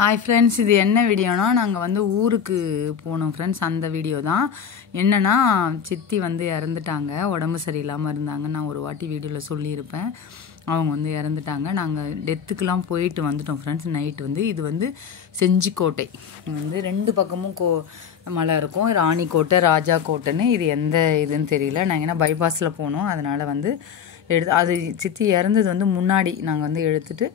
Hi friends, இது என்ன வீடியோனா நாங்கள் வந்து ஊருக்கு போனோம் ஃப்ரெண்ட்ஸ். அந்த வீடியோ தான். என்னென்னா சித்தி வந்து இறந்துட்டாங்க, உடம்பு சரியில்லாமல் இருந்தாங்க. நான் ஒரு வாட்டி வீடியோவில் சொல்லியிருப்பேன். அவங்க வந்து இறந்துட்டாங்க. நாங்கள் டெத்துக்கெலாம் போயிட்டு வந்துட்டோம் ஃப்ரெண்ட்ஸ். நைட்டு வந்து இது வந்து செஞ்சிக்கோட்டை வந்து ரெண்டு பக்கமும் மலை இருக்கும். ராணிக்கோட்டை, ராஜா கோட்டைன்னு. இது எந்த இதுன்னு தெரியல. நாங்கள் ஏன்னா பைபாஸில் போனோம், அதனால் வந்து அது சித்தி இறந்தது வந்து முன்னாடி நாங்கள் வந்து எடுத்துகிட்டு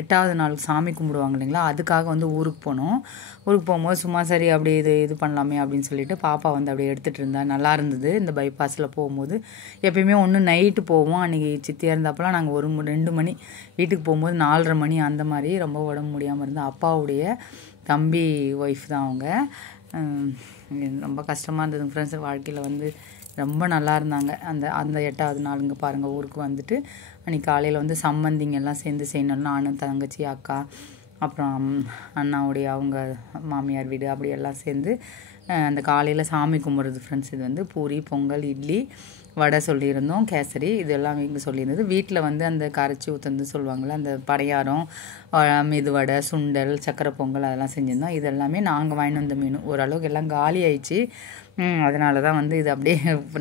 8வது நாள் சாமி கும்பிடுவாங்க இல்லைங்களா, அதுக்காக வந்து ஊருக்கு போனோம். ஊருக்கு போகும்போது சும்மா சரி அப்படி இது பண்ணலாமே அப்படின்னு சொல்லிட்டு பாப்பா வந்து அப்படியே எடுத்துகிட்டு இருந்தா. நல்லா இருந்தது. இந்த பைபாஸில் போகும்போது எப்பயுமே ஒன்று நைட்டு போவோம். அன்றைக்கி சித்தியாக இருந்தப்பெல்லாம் நாங்கள் 2 மணி வீட்டுக்கு போகும்போது 4:30 மணி அந்த மாதிரி ரொம்ப உடம்பு முடியாமல் இருந்தோம். அப்பாவுடைய தம்பி ஒய்ஃப் தான் அவங்க. ரொம்ப கஷ்டமாக இருந்தது ஃப்ரெண்ட்ஸ். வாழ்க்கையில் வந்து ரொம்ப நல்லா இருந்தாங்க. அந்த 8வது நாளுங்க பாருங்கள், ஊருக்கு வந்துட்டு அன்றைக்கி காலையில் வந்து சம்மந்திங்க எல்லாம் சேர்ந்து செய்யணும். நானும் தங்கச்சி அக்கா அப்புறம் அண்ணாவுடைய அவங்க மாமியார் வீடு அப்படி எல்லாம் சேர்ந்து அந்த காலையில் சாமி கும்பிட்றது ஃப்ரெண்ட்ஸ். இது வந்து பூரி, பொங்கல், இட்லி, வடை சொல்லியிருந்தோம், கேசரி இதெல்லாம் இங்கே சொல்லியிருந்தது. வீட்டில் வந்து அந்த கரைச்சி ஊற்றுந்து சொல்லுவாங்கள்ல, அந்த படையாரம், மெதுவடை, சுண்டல், சக்கரை பொங்கல் அதெல்லாம் செஞ்சுருந்தோம். இது எல்லாமே நாங்கள் வாங்கிட்டு வந்த மீன். ஓரளவுக்கு எல்லாம் காலி ஆயிடுச்சு. அதனால தான் வந்து இது அப்படியே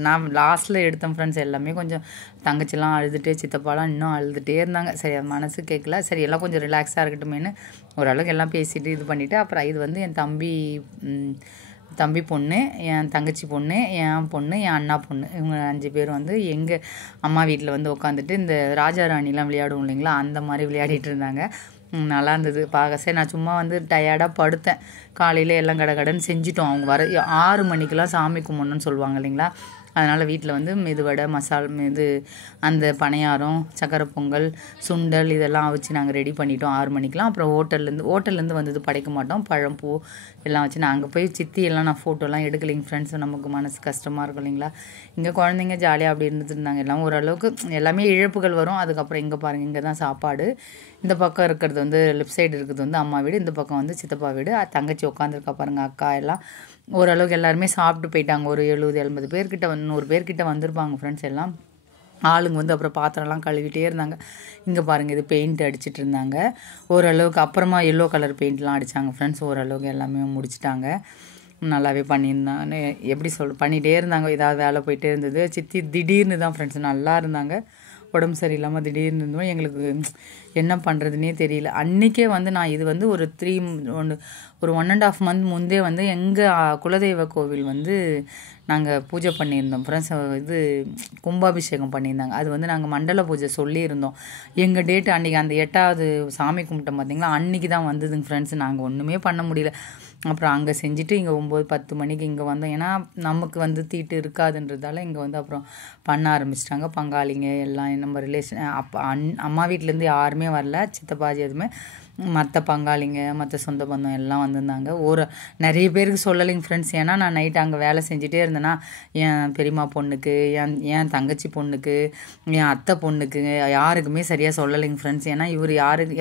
நான் லாஸ்ட்டில் எடுத்தேன் ஃப்ரெண்ட்ஸ். எல்லாமே கொஞ்சம் தங்கச்சிலாம் அழுதுகிட்டே, சித்தப்பாலாம் இன்னும் அழுதுகிட்டே இருந்தாங்க. சரி, மனசு கேட்கல. சரி, எல்லாம் கொஞ்சம் ரிலாக்ஸாக இருக்கட்டுமேனு ஓரளவுக்கு எல்லாம் பேசிட்டு இது பண்ணிவிட்டு, அப்புறம் இது வந்து என் தம்பி பொண்ணு, என் தங்கச்சி பொண்ணு, என் பொண்ணு, என் அண்ணா பொண்ணு, இவங்க 5 பேர் வந்து எங்கள் அம்மா வீட்டில் வந்து உட்காந்துட்டு இந்த ராஜா ராணிலாம் விளையாடுவோம் இல்லைங்களா, அந்த மாதிரி விளையாடிட்டு இருந்தாங்க. நல்லா இருந்தது பார்க்க. சரி, நான் சும்மா வந்து டயர்டாக படுத்தேன். காலையில் எல்லாம் கடகடன்னு செஞ்சிட்டோம். அவங்க 6 மணிக்கெலாம் சாமி கும்பிடணுன்னு சொல்லுவாங்க இல்லைங்களா, அதனால் வீட்டில் வந்து மெதுவடை, அந்த பணியாரம், சக்கரை பொங்கல், சுண்டல் இதெல்லாம் வச்சு நாங்கள் ரெடி பண்ணிட்டோம் 6 மணிக்கெலாம். அப்புறம் ஹோட்டல்லேருந்து வந்தது படைக்க மாட்டோம், பழம், பூ எல்லாம் வச்சு நாங்கள் போய் சித்தி எல்லாம் நான் ஃபோட்டோலாம் எடுக்கலைங்க ஃப்ரெண்ட்ஸ். நமக்கு மனசு கஷ்டமாக இருக்கும் இல்லைங்களா. இங்கே குழந்தைங்க ஜாலியாக அப்படி இருந்துட்டு இருந்தாங்க. எல்லாம் ஓரளவுக்கு எல்லாமே இழப்புகள் வரும். அதுக்கப்புறம் இங்கே பாருங்கள், இங்கே தான் சாப்பாடு. இந்த பக்கம் இருக்கிறது வந்து லெஃப்ட் சைடு இருக்கிறது வந்து அம்மா வீடு, இந்த பக்கம் வந்து சித்தப்பா வீடு. தங்கச்சி உட்காந்துருக்கா பாருங்கள், அக்கா எல்லாம் ஓரளவுக்கு எல்லாருமே சாப்பிட்டு போயிட்டாங்க. ஒரு 70-80 பேர்கிட்ட 100 பேர்கிட்ட வந்திருப்பாங்க ஃப்ரெண்ட்ஸ். எல்லாம் ஆளுங்க வந்து அப்புறம் பாத்திரம்லாம் கழுவிட்டே இருந்தாங்க. இங்கே பாருங்கள், இது பெயிண்ட் அடிச்சிட்டு இருந்தாங்க ஓரளவுக்கு. அப்புறமா எல்லோ கலர் பெயிண்ட்லாம் அடித்தாங்க ஃப்ரெண்ட்ஸ். ஓரளவுக்கு எல்லாமே முடிச்சிட்டாங்க. நல்லாவே பண்ணியிருந்தாங்க. எப்படி பண்ணிகிட்டே இருந்தாங்க. ஏதாவது வேலை போயிட்டே இருந்தது. சித்தி திடீர்னு தான் ஃப்ரெண்ட்ஸ் நல்லா இருந்தாங்க. உடம்பு சரியில்லாமல் திடீர்னு இருந்தோம். எங்களுக்கு என்ன பண்ணுறதுனே தெரியல. அன்றைக்கே வந்து நான் இது வந்து ஒரு 1.5 மந்த் முந்தே வந்து எங்கள் குலதெய்வ கோவில் வந்து நாங்கள் பூஜை பண்ணியிருந்தோம் ஃப்ரெண்ட்ஸ். இது கும்பாபிஷேகம் பண்ணியிருந்தாங்க. அது வந்து நாங்கள் மண்டல பூஜை சொல்லியிருந்தோம். எங்கள் டேட்டு அன்றைக்கி அந்த 8வது சாமி கும்பிட்டோம் பார்த்திங்களா, அன்றைக்கி தான் வந்ததுங்க ஃப்ரெண்ட்ஸ். நாங்கள் ஒன்றுமே பண்ண முடியல. அப்புறம் அங்கே செஞ்சுட்டு இங்கே 9-10 மணிக்கு இங்கே வந்தோம். ஏன்னா நமக்கு வந்து தீட்டு இருக்காதுன்றதால இங்கே வந்து அப்புறம் பண்ண ஆரம்பிச்சிட்டாங்க. பங்காளிங்க எல்லாம் நம்ம ரிலேஷன் அம்மா வீட்டிலேருந்து யாருமே வரல, சித்தப்பாஜி எதுவுமே. மற்ற பங்காளிங்க, மற்ற சொந்த பந்தம் எல்லாம் வந்திருந்தாங்க. நிறைய பேருக்கு சொல்லலைங்க ஃப்ரெண்ட்ஸ். ஏன்னா நான் நைட்டு அங்கே வேலை செஞ்சுட்டே இருந்தேன்னா, என் பெரியம்மா பொண்ணுக்கு, என் தங்கச்சி பொண்ணுக்கு, என் அத்தை பொண்ணுக்கு யாருக்குமே சரியாக சொல்லலைங்க ஃப்ரெண்ட்ஸ். ஏன்னா இவர்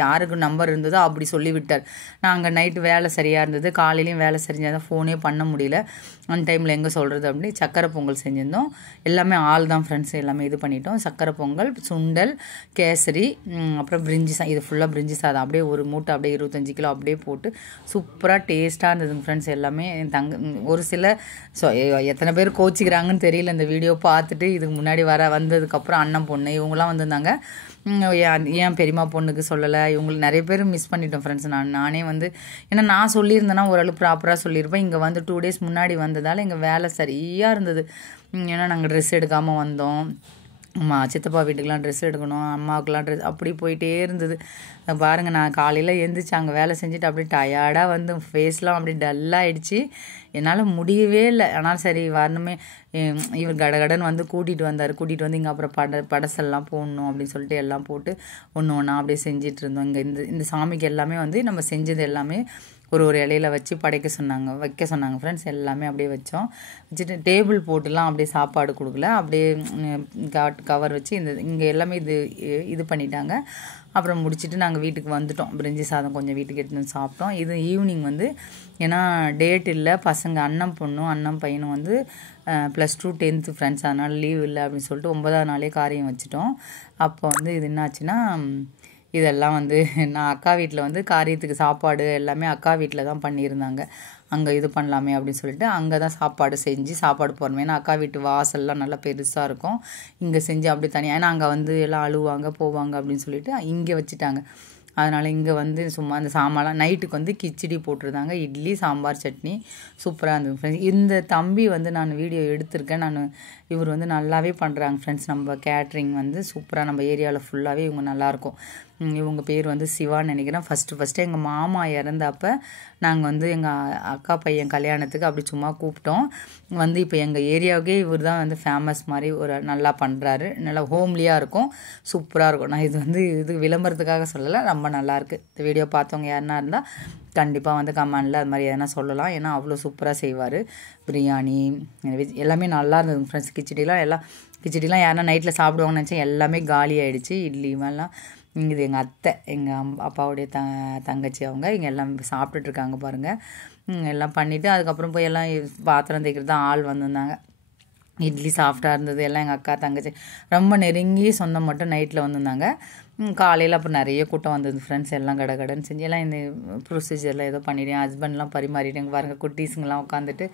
யாருக்கு நம்பர் இருந்ததோ அப்படி சொல்லிவிட்டார். நான் அங்கே நைட்டு வேலை சரியாக இருந்தது, காலையிலையும் வேலை சரிஞ்சால் தான் ஃபோனே பண்ண முடியல. அந்த டைமில் எங்கே சொல்கிறது அப்படி சக்கரை பொங்கல் செஞ்சுருந்தோம். எல்லாமே ஆள் தான் ஃப்ரெண்ட்ஸ். எல்லாமே இது பண்ணிட்டோம். சக்கரை பொங்கல், சுண்டல், கேசரி, அப்புறம் பிரிஞ்சி இது ஃபுல்லாக பிரிஞ்சி சாதம். அப்படியே ஒரு மூட்டை அப்படியே 25 கிலோ அப்படியே போட்டு சூப்பராக டேஸ்ட்டாக இருந்ததுங்க ஃப்ரெண்ட்ஸ். எல்லாமே ஒரு சில எத்தனை பேர் கோச்சிக்கிறாங்கன்னு தெரியல. இந்த வீடியோ பார்த்துட்டு இதுக்கு முன்னாடி வந்ததுக்கப்புறம் அண்ணன் பொண்ணு இவங்களாம் வந்திருந்தாங்க. ஏன் பெரியம்மா பொண்ணுக்கு சொல்லலை, இவங்களுக்கு நிறைய பேர் மிஸ் பண்ணிட்டோம் ஃப்ரெண்ட்ஸ். நானே வந்து ஏன்னா நான் சொல்லியிருந்தேன்னா ஓரளவு ப்ராப்பராக சொல்லியிருப்பேன். இங்கே வந்து 2 டேஸ் முன்னாடி வந்ததால் எங்கள் வேலை சரியாக இருந்தது. ஏன்னா நாங்கள் ட்ரெஸ் எடுக்காமல் வந்தோம். சித்தப்பா வீட்டுக்கெலாம் ட்ரெஸ் எடுக்கணும், அம்மாவுக்கெலாம் ட்ரெஸ் அப்படி போயிட்டே இருந்தது. பாருங்கள், நான் காலையில் எழுந்திரிச்சு அங்கே வேலை செஞ்சுட்டு அப்படியே டயர்டாக வந்து ஃபேஸ்லாம் அப்படியே டல்லாகிடுச்சு. என்னால் முடியவே இல்லை. ஆனால் சரி வரணுமே, இவர் கடகடன்னு வந்து கூட்டிகிட்டு வந்து இங்கே அப்புறம் படசெல்லாம் போடணும் அப்படின்னு சொல்லிட்டு எல்லாம் போட்டு ஒன்று ஒன்றா அப்படியே செஞ்சிட்டு இருந்தோம். இங்கே இந்த சாமிக்கு எல்லாமே வந்து நம்ம செஞ்சது எல்லாமே ஒரு இலையில வச்சு வைக்க சொன்னாங்க ஃப்ரெண்ட்ஸ். எல்லாமே அப்படியே வச்சோம். வச்சுட்டு டேபிள் போட்டுலாம் அப்படியே சாப்பாடு கொடுக்கல, அப்படியே கவர் வச்சு இங்கே எல்லாமே இது பண்ணிட்டாங்க. அப்புறம் முடிச்சுட்டு நாங்கள் வீட்டுக்கு வந்துட்டோம். பிரிஞ்சி சாதம் கொஞ்சம் வீட்டுக்கு எடுத்துன்னு வந்து சாப்பிட்டோம். இது ஈவினிங் வந்து ஏன்னா டேட் இல்லை, பசங்க அண்ணன் பையனும் வந்து +2 10th ஃப்ரெண்ட்ஸ், அதனால் லீவ் இல்லை அப்படின்னு சொல்லிட்டு 9வது நாளே காரியம் வச்சுட்டோம். அப்போ வந்து இது என்னாச்சுன்னா இதெல்லாம் வந்து நான் அக்கா வீட்டில் வந்து காரியத்துக்கு சாப்பாடு எல்லாமே அக்கா வீட்டில் தான் பண்ணியிருந்தாங்க. அங்கே இது பண்ணலாமே அப்படின்னு சொல்லிட்டு அங்கே தான் சாப்பாடு செஞ்சு சாப்பாடு போடணும். ஏன்னா அக்கா வீட்டு வாசல்லாம் நல்லா பெருசாக இருக்கும். இங்கே செஞ்சு அப்படி தனியாக, ஏன்னா அங்கே வந்து எல்லாம் அழுவாங்க போவாங்க அப்படின்னு சொல்லிட்டு இங்கே வச்சுட்டாங்க. அதனால் இங்கே வந்து சும்மா அந்த சாமான்லாம் நைட்டுக்கு வந்து கிச்சடி போட்டிருந்தாங்க. இட்லி சாம்பார் சட்னி சூப்பராக இருந்தது ஃப்ரெண்ட்ஸ். இந்த தம்பி வந்து நான் வீடியோ எடுத்திருக்கேன். இவர் வந்து நல்லாவே பண்ணுறாங்க ஃப்ரெண்ட்ஸ். நம்ம கேட்ரிங் வந்து சூப்பராக நம்ம ஏரியாவில் ஃபுல்லாகவே இவங்க நல்லாயிருக்கும். இவங்க பேர் வந்து சிவான்னு நினைக்கிறேன். ஃபஸ்ட்டு எங்கள் மாமா இறந்தப்போ நாங்கள் வந்து எங்கள் அக்கா பையன் கல்யாணத்துக்கு அப்படி சும்மா கூப்பிட்டோம். வந்து இப்போ எங்கள் ஏரியாவுக்கே இவர் தான் வந்து ஃபேமஸ் மாதிரி ஒரு நல்லா பண்ணுறாரு. நல்லா ஹோம்லியாக இருக்கும், சூப்பராக இருக்கும். நான் இது விளம்பரத்துக்காக சொல்லலை, ரொம்ப நல்லாயிருக்கு. இந்த வீடியோ பார்த்தவங்க யாருன்னா இருந்தால் கண்டிப்பாக வந்து கமெண்டில் அது மாதிரி எதனா சொல்லலாம். ஏன்னா அவ்வளோ சூப்பராக செய்வார். பிரியாணி எல்லாமே நல்லா இருந்தது ஃப்ரெண்ட்ஸ். கிச்சடிலாம் யாருன்னா நைட்டில் சாப்பிடுவாங்கன்னு நினச்சேன், எல்லாமே காலி ஆகிடுச்சு. இட்லி மாதிரிலாம் இது எங்கள் அத்தை, எங்கள் அப்பாவுடைய தங்கச்சி அவங்க இங்கே எல்லாம் சாப்பிட்டுட்ருக்காங்க பாருங்கள். எல்லாம் பண்ணிவிட்டு அதுக்கப்புறம் போய் எல்லாம் பாத்திரம் தேய்க்கிறது தான் ஆள் வந்திருந்தாங்க. இட்லி சாஃப்டாக இருந்தது. எல்லாம் எங்கள் அக்கா தங்கச்சி ரொம்ப நெருங்கி சொந்தம் மட்டும் நைட்டில் வந்திருந்தாங்க. காலையில் அப்புறம் நிறைய கூட்டம் வந்தது ஃப்ரெண்ட்ஸ். எல்லாம் கடன்னு செஞ்சு எல்லாம் இந்த ப்ரொசீஜரில் ஏதோ பண்ணிட்டேன். ஹஸ்பண்ட்லாம் பரிமாறிட்டேங்க பாருங்கள். குட்டீஸுங்கெல்லாம் உட்காந்துட்டு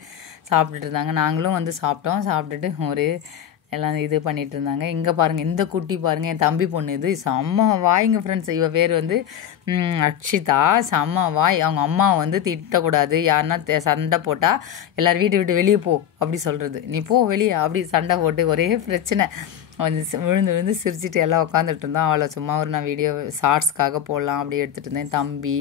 சாப்பிட்டுட்டு இருந்தாங்க. நாங்களும் வந்து சாப்பிட்டுட்டு ஒரு எல்லாம் இது பண்ணிகிட்டு இருந்தாங்க. இங்கே பாருங்கள், இந்த குட்டி பாருங்கள், என் தம்பி பொண்ணு. இது செம்ம வாய்ங்க ஃப்ரெண்ட்ஸ். இவ பேர் வந்து அக்ஷிதா. செம்ம வாய். அவங்க அம்மாவை வந்து திட்டக்கூடாது. யாருன்னா சண்டை போட்டால் எல்லோரும் விட்டு வெளியே போ அப்படி சொல்கிறது. நீ போ வெளியே அப்படி சண்டை போட்டு ஒரே பிரச்சனை. விழுந்து சிரிச்சிட்டு எல்லாம் உட்காந்துட்டு இருந்தோம். அவளை சும்மா நான் வீடியோ ஷார்ட்ஸ்க்காக போடலாம் அப்படி எடுத்துகிட்டு இருந்தேன். தம்பி,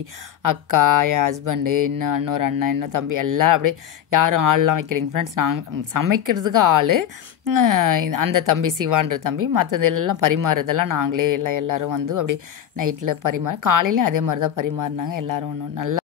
அக்கா, என் ஹஸ்பண்டு, இன்னொரு அண்ணன், இன்னும் தம்பி எல்லாம் அப்படியே யாரும் ஆள்லாம் வைக்கலைங்க ஃப்ரெண்ட்ஸ். நாங்கள் சமைக்கிறதுக்கு ஆள் அந்த தம்பி சிவான்ற தம்பி. மற்றது எல்லாம் பரிமாறுறதெல்லாம் நாங்களே எல்லோரும் வந்து அப்படி நைட்டில் காலையிலையும் அதே மாதிரி தான் பரிமாறினாங்க. எல்லோரும் ஒன்று நல்லா